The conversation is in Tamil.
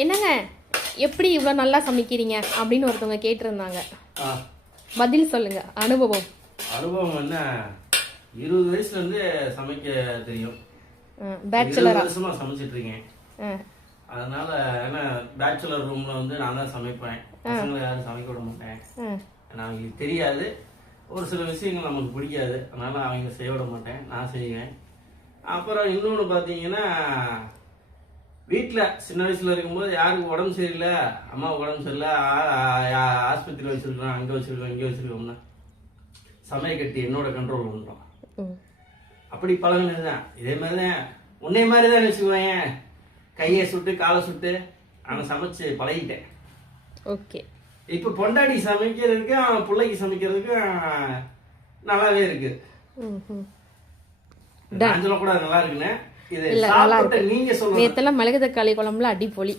என்னங்க எப்படி இவ்வளோ நல்லா சமைக்கிறீங்க அப்படின்னு ஒருத்தவங்க கேட்டிருந்தாங்க. ஆ, பதில் சொல்லுங்க. அனுபவம் அனுபவம் என்ன, 20 வயசுல இருந்து சமைக்க தெரியும். 20 பேச்சுலரா? வருஷமா சமைச்சிட்டு இருக்கேன். அதனால ஏன்னா பேச்சுலர் ரூம்ல வந்து நான் தான் சமைப்பேன். பசங்களை யாரும் சமைக்க விட மாட்டேன். ஏன்னா அவங்களுக்கு தெரியாது, ஒரு சில விஷயங்கள் நமக்கு பிடிக்காது, அதனால அவங்க செய்ய விட மாட்டேன், நான் செய்வேன். அப்புறம் இன்னொன்று பார்த்தீங்கன்னா, வீட்டில் சின்ன வயசுல இருக்கும்போது யாருக்கு உடம்பு சரியில்லை, அம்மாவுக்கு உடம்பு சரியில்லை, ஆஸ்பத்திரி வச்சிருக்கோம், அங்கே வச்சிருக்கோம், இங்கே வச்சிருக்கோம்னா சமையல் கட்டி என்னோட கண்ட்ரோல் பண்ணுறோம். அப்படி பழகினது தான். இதே மாதிரி தான், உன்னை மாதிரி தான் வச்சுக்குவேன். கையை சுட்டு காலை சுட்டு நான் சமைச்சு பழகிட்டேன். ஓகே. இப்போ பொண்டாடி சமைக்கிறதுக்கும் பிள்ளைக்கு சமைக்கிறதுக்கும் நல்லாவே இருக்கு. நான் சொல்லக்கூடாது நல்லா இருக்குன்னு, இது சாப்பிட்ட நீங்க சொல்லுங்க. நேத்தெல்லாம் மிளகு தக்காளி குழம்புல அடிப்பொலி.